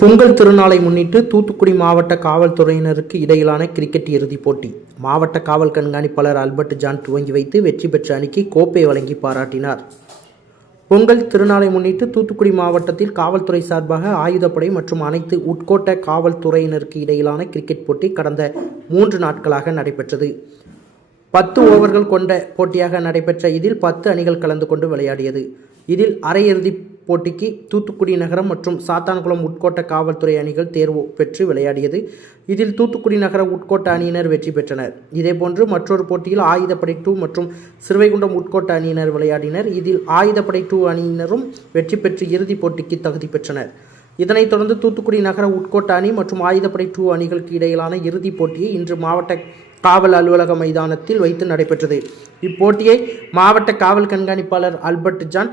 பொங்கல் திருநாளை முன்னிட்டு தூத்துக்குடி மாவட்ட காவல்துறையினருக்கு இடையிலான கிரிக்கெட் இறுதிப் போட்டி. மாவட்ட காவல் கண்காணிப்பாளர் அல்பர்ட் ஜான் துவங்கி வைத்து வெற்றி பெற்ற அணிக்கு கோப்பை வழங்கி பாராட்டினார். பொங்கல் திருநாளை முன்னிட்டு தூத்துக்குடி மாவட்டத்தில் காவல்துறை சார்பாக ஆயுதப்படை மற்றும் அனைத்து உட்கோட்ட காவல்துறையினருக்கு இடையிலான கிரிக்கெட் போட்டி கடந்த மூன்று நாட்களாக நடைபெற்றது. பத்து ஓவர்கள் கொண்ட போட்டியாக நடைபெற்ற இதில் பத்து அணிகள் கலந்து கொண்டு விளையாடியது. இதில் அரையிறுதி போட்டிக்கு தூத்துக்குடி நகரம் மற்றும் சாத்தான்குளம் உட்கோட்ட காவல்துறை அணிகள் தேர்வு பெற்று விளையாடியது. இதில் தூத்துக்குடி நகர உட்கோட்ட அணியினர் வெற்றி பெற்றனர். இதேபோன்று மற்றொரு போட்டியில் ஆயுதப்படை டூ மற்றும் சிறுவைகுண்டம் உட்கோட்ட அணியினர் விளையாடினர். இதில் ஆயுதப்படை டூ அணியினரும் வெற்றி பெற்று இறுதிப் போட்டிக்கு தகுதி பெற்றனர். இதனைத் தொடர்ந்து தூத்துக்குடி நகர உட்கோட்ட அணி மற்றும் ஆயுதப்படை டூ அணிகளுக்கு இடையிலான இறுதிப் போட்டியை இன்று மாவட்ட காவல் அலுவலக மைதானத்தில் வைத்து நடைபெற்றது. இப்போட்டியை மாவட்ட காவல் கண்காணிப்பாளர் அல்பர்ட் ஜான்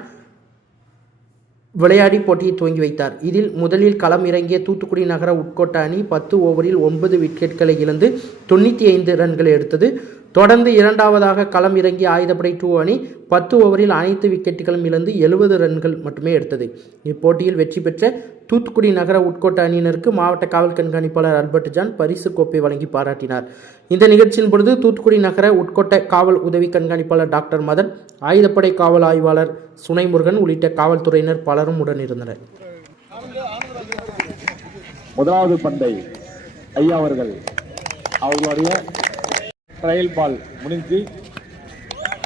விளையாடி போட்டியை துவங்கி வைத்தார். இதில் முதலில் களம் இறங்கிய தூத்துக்குடி நகர உட்கோட்ட அணி பத்து ஓவரில் ஒன்பது விக்கெட்களை இழந்து தொண்ணூற்றி ஐந்து ரன்களை எடுத்தது. தொடர்ந்து இரண்டாவதாக களம் இறங்கிய ஆயுதப்படை டூ அணி பத்து ஓவரில் அனைத்து விக்கெட்டுகளும் இழந்து எழுபது ரன்கள் மட்டுமே எடுத்தது. இப்போட்டியில் வெற்றி பெற்ற தூத்துக்குடி நகர உட்கோட்ட அணியினருக்கு மாவட்ட காவல் கண்காணிப்பாளர் அல்பர்ட் ஜான் பரிசு கோப்பை வழங்கி பாராட்டினார். இந்த நிகழ்ச்சியின் பொழுது தூத்துக்குடி நகர உட்கோட்ட காவல் உதவி கண்காணிப்பாளர் டாக்டர் மதன் ஆயுதப்படை காவல் ஆய்வாளர் சுனைமுருகன் உள்ளிட்ட காவல்துறையினர் பலரும் உடனிருந்தனர். முதலாவது பந்தை ஐயா அவர்கள் அவர்களுடைய ட்ரையல் பால் முடிஞ்சு.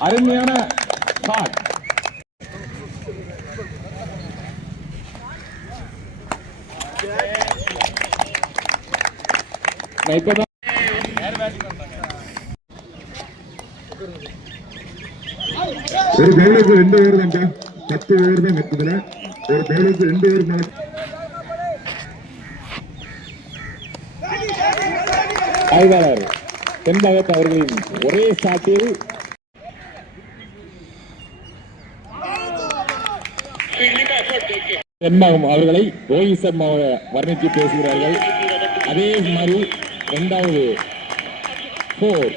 அருமையான ஒரு பேருக்கு ரெண்டு பேர் தான் பத்து பேர் தான் நெத்ததுல ஒரு பேருக்கு ரெண்டு பேர் மேல. ஆய்வாளர். தென்பகத் அவர்களின் ஒரே சாட்டில் தென்மகம் அவர்களை ரோஹித் சர்மாவை வர்ணித்து பேசுகிறார்கள். அதே மாதிரி இரண்டாவது போர்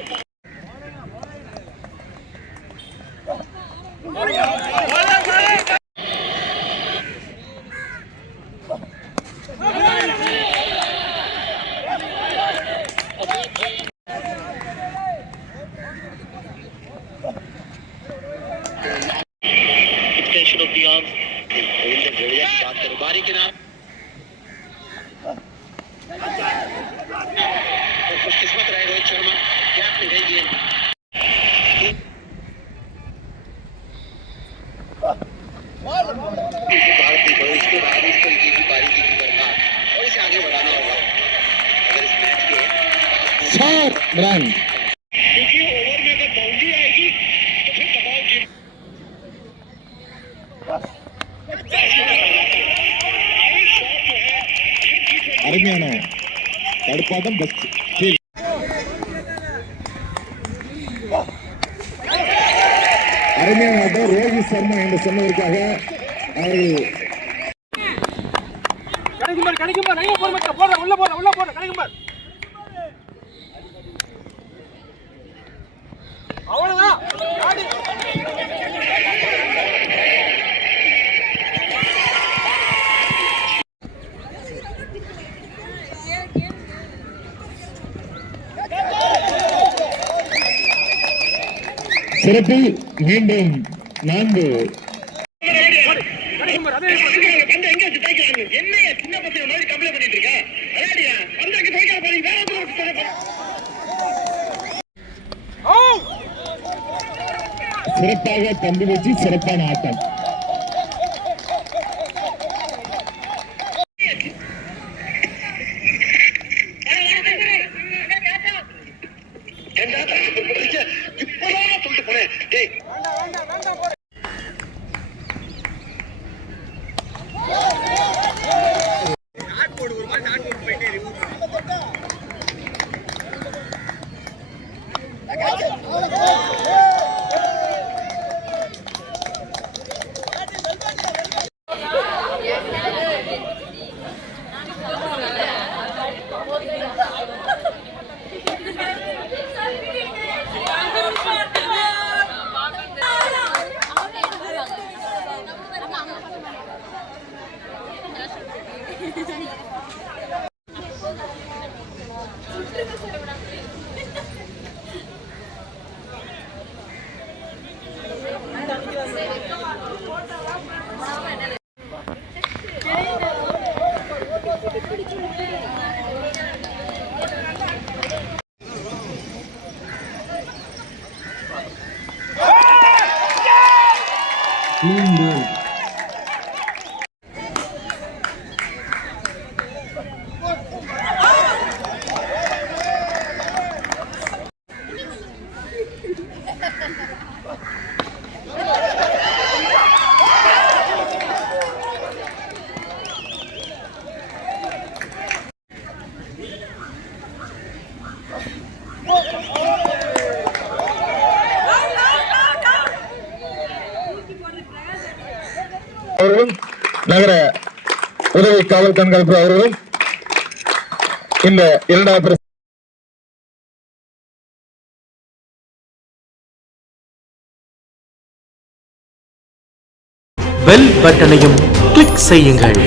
extension of the arms. Ravindra Jadeja की बात करो बारी के नाम खुशकिस्मत रहे रोहित शर्मा गैप में गई गेंद भारत की भविष्य के बाद इस तरीके की बारी की दरकार और इसे आगे बढ़ाना होगा अगर इस मैच के सात रन அருமையான தடுப்பாட்டம் பெஸ்ட் அருமையான ஆட்டம் ரோஹித் சர்மா என்று சொன்னதற்காக அவர்கள் கிடைக்கும் பாரு கிடைக்கும் போற நிறைய போட உள்ள போற உள்ள போற கிடைக்கும் சிறப்பு. மீண்டும் நான்கு. சிறப்பாக பந்து வச்சு சிறப்பான ஆட்டம். Timbre. அவர்களும் நகர உதவி காவல் கண்காணிப்பு அவர்களும் இந்த இரண்டாவது பெல் பட்டனையும் கிளிக் செய்யுங்கள்.